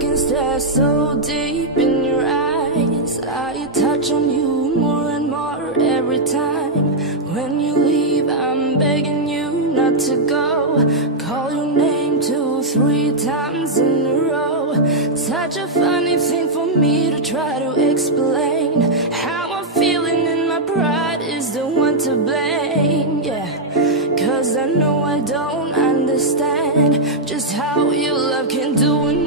can stare so deep in your eyes. I touch on you more and more every time. When you leave, I'm begging you not to go. Call your name 2, 3 times in a row. Such a funny thing for me to try to explain. How I'm feeling and my pride is the one to blame. Yeah, 'cause I know I don't understand just how your love can do it.